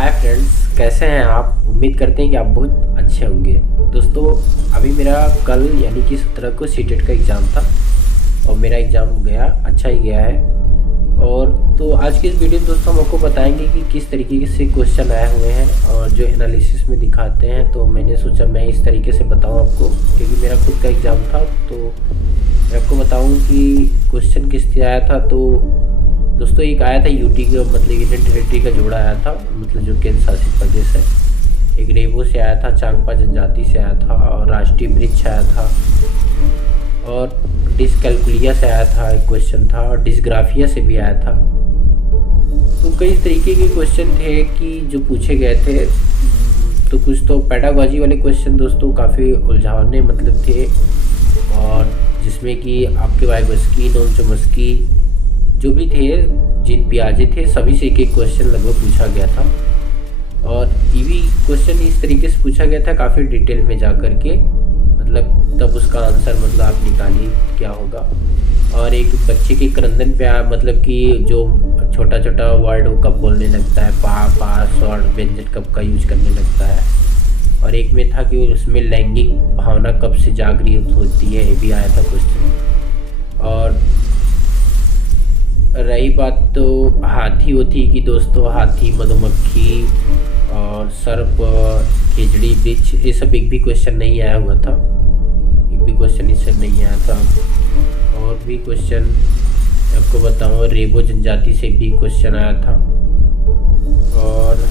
Hi friends, कैसे हैं आप। उम्मीद करते हैं कि आप बहुत अच्छे होंगे। दोस्तों, अभी मेरा कल यानी कि 17 को सीटेट का एग्ज़ाम था और मेरा एग्ज़ाम गया, अच्छा ही गया है। और तो आज की इस वीडियो में दोस्तों हम आपको बताएंगे कि किस तरीके से क्वेश्चन आए हुए हैं और जो एनालिसिस में दिखाते हैं। तो मैंने सोचा मैं इस तरीके से बताऊं आपको, क्योंकि मेरा खुद का एग्ज़ाम था। तो मैं आपको बताऊं कि क्वेश्चन किस से आया था। तो दोस्तों एक आया था यूटी का, मतलब यूनियन टेरेटरी का जोड़ा आया था, मतलब जो केंद्र शासित प्रदेश है। एक रेबो से आया था, चांगपा जनजाति से आया था, और राष्ट्रीय वृक्ष आया था, और डिसकैलकुलिया से आया था एक क्वेश्चन था, और डिसग्राफिया से भी आया था। तो कई तरीके के क्वेश्चन थे कि जो पूछे गए थे। तो कुछ तो पेडागॉजी वाले क्वेश्चन दोस्तों काफ़ी उलझावने मतलब थे, और जिसमें कि आपके वाइगोस्की, नोम चोम्स्की जो भी थे, जीन पियाजे थे, सभी से एक एक क्वेश्चन लगभग पूछा गया था। और ईवी क्वेश्चन इस तरीके से पूछा गया था काफ़ी डिटेल में जा कर के, मतलब तब उसका आंसर मतलब आप निकालिए क्या होगा। और एक बच्चे के क्रंदन पे आया, मतलब कि जो छोटा छोटा वर्ड वो कब बोलने लगता है, पास और व्यंजन कब का यूज करने लगता है। और एक में था कि उसमें लैंगिक भावना कब से जागृत होती है, ये भी आया था क्वेश्चन। और रही बात तो हाथी होती कि दोस्तों, हाथी, मधुमक्खी और सर्प, खिजड़ी, वृक्ष, ये सब एक भी क्वेश्चन नहीं आया हुआ था। एक भी क्वेश्चन इससे नहीं आया था। और भी क्वेश्चन आपको बताऊँ, रेबो जनजाति से भी क्वेश्चन आया था। और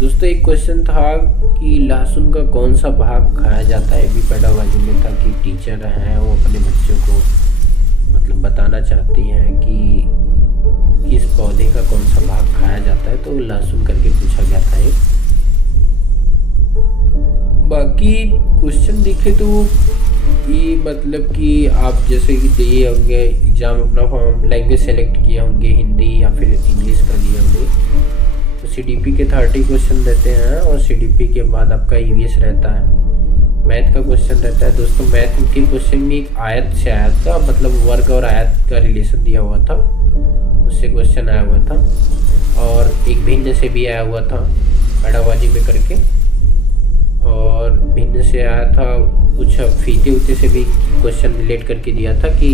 दोस्तों एक क्वेश्चन था कि लहसुन का कौन सा भाग खाया जाता है, भी पेडागॉजी में था कि टीचर हैं वो अपने बच्चों को मतलब बताना चाहती हैं कि किस पौधे का कौन सा भाग खाया जाता है, तो लहसुन करके पूछा गया था एक। बाकी क्वेश्चन देखे तो ये मतलब कि आप जैसे कि दिए होंगे एग्ज़ाम, अपना फॉर्म लैंग्वेज सेलेक्ट किए होंगे, हिंदी या फिर इंग्लिश का लिए होंगे। तो सीडीपी के 30 क्वेश्चन रहते हैं, और सीडीपी के बाद आपका ईवीएस रहता है, मैथ का क्वेश्चन रहता है। दोस्तों मैथ के क्वेश्चन में एक आयत से आया था, मतलब वर्ग और आयत का रिलेशन दिया हुआ था, उससे क्वेश्चन आया हुआ था। और एक भिन्न से भी आया हुआ था पेडागॉजी में करके, और भिन्न से आया था। कुछ फीते उते से भी क्वेश्चन रिलेट करके दिया था कि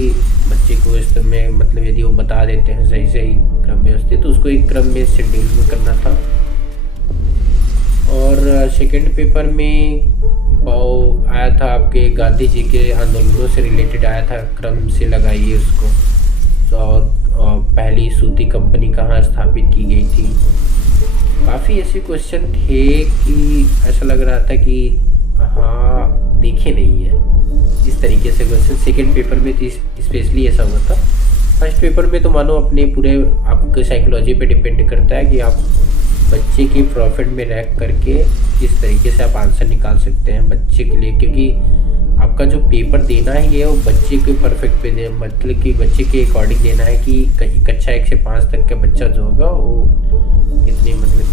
बच्चे को इस तरह में, मतलब यदि वो बता देते हैं सही सही क्रम में उससे, तो उसको एक क्रम में शेड्यूल में करना था। और सेकंड पेपर में वो आया था आपके गांधी जी के आंदोलनों से रिलेटेड आया था, क्रम से लगाइए उसको। तो और पहली सूती कंपनी कहाँ स्थापित की गई थी। काफ़ी ऐसे क्वेश्चन थे कि ऐसा लग रहा था कि हाँ देखे नहीं है। इस तरीके से क्वेश्चन सेकंड पेपर में तो स्पेशली ऐसा हुआ था। फर्स्ट पेपर में तो मानो अपने पूरे आपके साइकोलॉजी पे डिपेंड करता है कि आप बच्चे के प्रॉफिट में रैंक करके किस तरीके से आप आंसर निकाल सकते हैं बच्चे के लिए, क्योंकि आपका जो पेपर देना ही है वो बच्चे के परफेक्ट पे देना, मतलब कि बच्चे के अकॉर्डिंग देना है कि कक्षा 1 से 5 तक का बच्चा जो होगा वो कितने, मतलब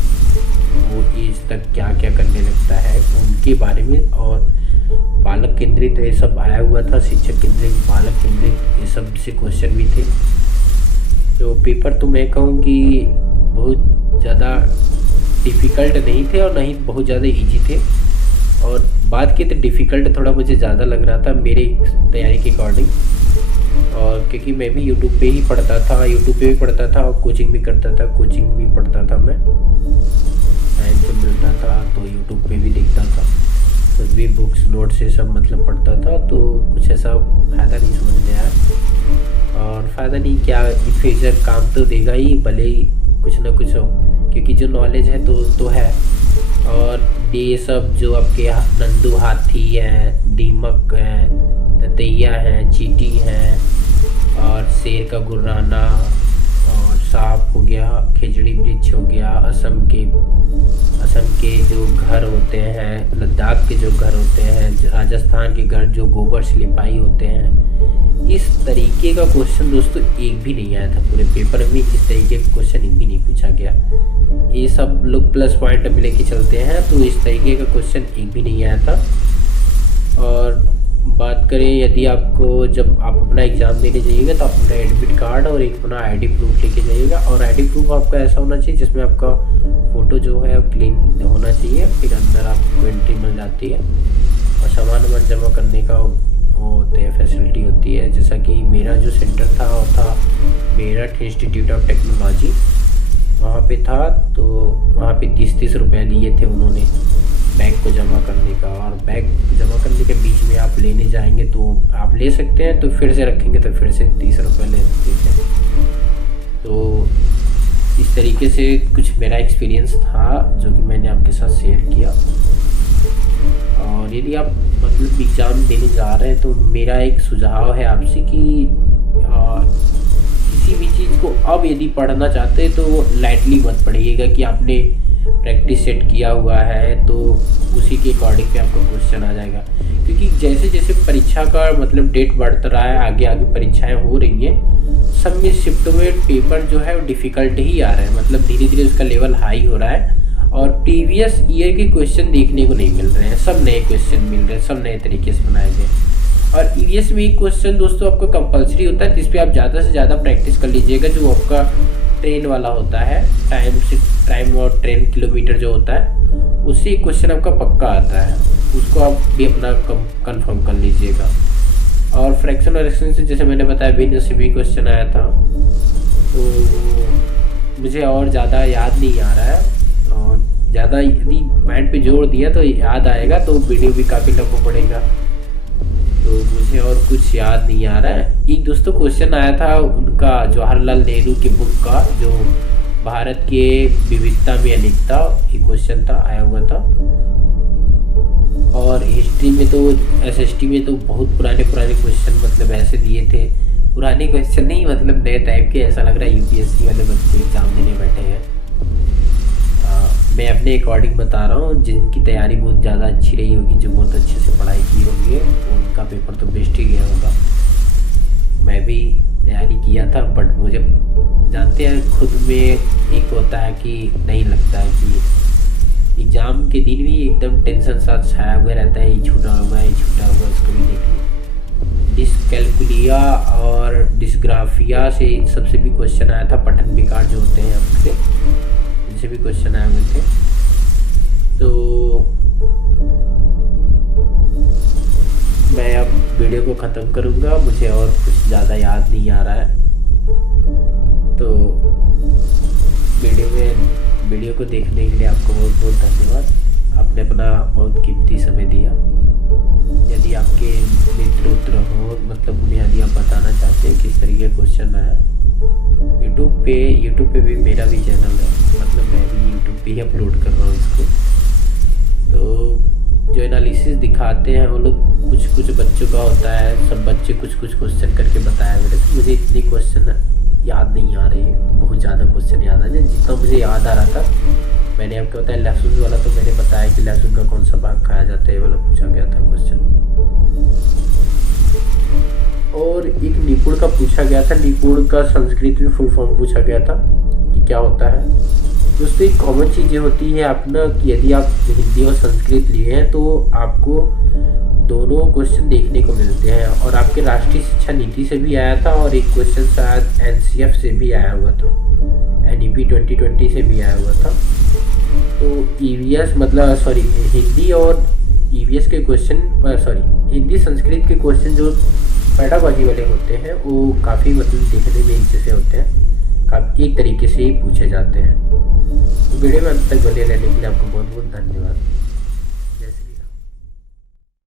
वो एज तक क्या क्या करने लगता है उनके बारे में। और बालक केंद्रित ये सब आया हुआ था, शिक्षक केंद्रित, बालक केंद्रित, ये सब से क्वेश्चन भी थे। तो पेपर तो मैं कहूँ कि बहुत ज़्यादा डिफ़िकल्ट नहीं थे और नहीं बहुत ज़्यादा इजी थे। और बात की तो डिफ़िकल्ट थोड़ा मुझे ज़्यादा लग रहा था मेरी तैयारी के अकॉर्डिंग, और क्योंकि मैं भी यूट्यूब पे ही पढ़ता था, यूट्यूब पे भी पढ़ता था और कोचिंग भी करता था, कोचिंग भी पढ़ता था मैं, टाइम जब मिलता था तो यूट्यूब पे भी देखता था, कुछ भी बुक्स नोट से सब मतलब पढ़ता था। तो कुछ ऐसा फ़ायदा नहीं समझ में आया। और फ़ायदा नहीं क्या, फ्यूचर काम तो देगा ही, भले ही कुछ ना कुछ हो, क्योंकि जो नॉलेज है तो है। और ये सब जो आपके नंदू हाथी हैं, दीमक हैं, ततैया हैं, चींटी हैं, और शेर का गुर्राना, और सांप हो गया, खिजड़ी वृक्ष हो गया, असम के जो घर होते हैं, लद्दाख के जो घर होते हैं, राजस्थान के घर जो गोबर से लिपाई होते हैं, इस तरीके का क्वेश्चन दोस्तों एक भी नहीं आया था पूरे पेपर में। इस तरीके का क्वेश्चन एक भी नहीं पूछा गया। ये सब लोग प्लस पॉइंट में लेके चलते हैं, तो इस तरीके का क्वेश्चन एक भी नहीं आया था। और बात करें यदि आपको जब आप अपना एग्ज़ाम देने जाइएगा तो अपना एडमिट कार्ड और एक अपना आईडी प्रूफ लेके जाइएगा। और आईडी प्रूफ आपका ऐसा होना चाहिए जिसमें आपका फ़ोटो जो है वो क्लीन होना चाहिए। फिर अंदर आपको एंट्री मिल जाती है और सामान जमा करने का वो होते हैं, फैसिलिटी होती है। जैसा कि मेरा जो सेंटर था वो था मेरठ इंस्टीट्यूट ऑफ टेक्नोलॉजी, वहाँ पे था। तो वहाँ पे 30-30 रुपये लिए थे उन्होंने बैग को जमा करने का। और बैग जमा करने के बीच में आप लेने जाएंगे तो आप ले सकते हैं, तो फिर से रखेंगे तो फिर से 30 रुपये लेते थे। तो इस तरीके से कुछ मेरा एक्सपीरियंस था जो कि मैंने आपके साथ शेयर किया। और यदि आप मतलब एग्ज़ाम देने जा रहे हैं तो मेरा एक सुझाव है आपसे कि किसी भी चीज़ को अब यदि पढ़ना चाहते हैं तो लाइटली मत पढ़िएगा कि आपने प्रैक्टिस सेट किया हुआ है तो उसी के अकॉर्डिंग पे आपको क्वेश्चन आ जाएगा। क्योंकि जैसे जैसे परीक्षा का मतलब डेट बढ़ता रहा है, आगे आगे परीक्षाएं हो रही हैं, सब में शिफ्ट में पेपर जो है वो डिफ़िकल्ट ही आ रहा है, मतलब धीरे धीरे उसका लेवल हाई हो रहा है। और प्रीवियस ईयर के क्वेश्चन देखने को नहीं मिल रहे हैं, सब नए क्वेश्चन मिल रहे हैं, सब नए तरीके से बनाए गए। और ईवीएस में एक क्वेश्चन दोस्तों आपका कंपलसरी होता है जिस पे आप ज़्यादा से ज़्यादा प्रैक्टिस कर लीजिएगा, जो आपका ट्रेन वाला होता है, टाइम और ट्रेन किलोमीटर जो होता है उससे एक क्वेश्चन आपका पक्का आता है, उसको आप भी अपना कंफर्म कर लीजिएगा। और फ्रैक्शन और एक्सटेंशन से जैसे मैंने बताया भिन्न से भी क्वेश्चन आया था, तो मुझे और ज़्यादा याद नहीं आ रहा है। और ज़्यादा यदि माइंड पे जोर दिया तो याद आएगा, तो वीडियो भी काफ़ी लंबा पड़ेगा, तो मुझे और कुछ याद नहीं आ रहा है। एक दोस्तों क्वेश्चन आया था उनका जवाहरलाल नेहरू की बुक का, जो भारत के विविधता में अनेकता, एक क्वेश्चन था आया हुआ था। और हिस्ट्री में तो एसएसटी में तो बहुत पुराने क्वेश्चन मतलब ऐसे दिए थे, पुराने क्वेश्चन नहीं मतलब नए टाइप के, ऐसा लग रहा है यूपीएससी वाले बच्चे एग्जाम देने बैठे हैं। मैं अपने अकॉर्डिंग बता रहा हूँ, जिनकी तैयारी बहुत ज़्यादा अच्छी रही होगी, जो बहुत अच्छे से पढ़ाई की होगी, उनका पेपर तो बेस्ट ही गया होगा। मैं भी तैयारी किया था, बट मुझे जानते हैं खुद में एक होता है कि नहीं लगता है कि एग्ज़ाम के दिन भी एकदम टेंशन साथ छाया हुआ रहता है, ये छूटा होगा उसको भी देख लो। डिसकैलकुलिया और डिस्ग्राफिया से सबसे भी क्वेश्चन आया था, पठन विकार जो होते हैं आपके, इनसे भी क्वेश्चन आए हुए थे। तो मैं अब वीडियो को ख़त्म करूँगा, मुझे और कुछ ज़्यादा याद नहीं आ रहा है। तो वीडियो को देखने के लिए आपको बहुत बहुत धन्यवाद। आपने अपना बहुत कीमती समय दिया। यदि आपके मित्र हो, मतलब उन्हें यदि आप बताना चाहते हैं किस तरीके का क्वेश्चन आया, यूट्यूब पे भी मेरा भी चैनल है, मतलब मैं भी यूट्यूब पे ही अपलोड कर रहा हूँ इसको। तो जो एनालिसिस दिखाते हैं वो लोग कुछ बच्चों का होता है, सब बच्चे कुछ क्वेश्चन करके बताया मेरे, तो मुझे इतने क्वेश्चन याद नहीं आ रहे, बहुत ज़्यादा क्वेश्चन याद आ जाए। जितना मुझे याद आ रहा था मैंने आपको बताया। लहसुन वाला तो मैंने बताया कि लहसुन का कौन सा भाग खाया जाता है, वाला पूछा गया था क्वेश्चन। और एक निपुण का पूछा गया था, निपुण का संस्कृत में फुल फॉर्म पूछा गया था कि क्या होता है। दोस्तों एक कॉमन चीज़ें होती है अपना कि यदि आप हिंदी और संस्कृत लिए हैं तो आपको दोनों क्वेश्चन देखने को मिलते हैं। और आपके राष्ट्रीय शिक्षा नीति से भी आया था, और एक क्वेश्चन शायद एनसीएफ से भी आया हुआ था, एनईपी 2020 से भी आया हुआ था। तो ईवीएस मतलब हिंदी और ईवीएस के क्वेश्चन हिंदी संस्कृत के क्वेश्चन जो पैडागॉजी वाले होते हैं वो काफ़ी मतलब देखने में अच्छे से होते हैं, काफ़ी एक तरीके से ही पूछे जाते हैं। तो वीडियो में अंत तक बने रहने के लिए आपको बहुत बहुत धन्यवाद।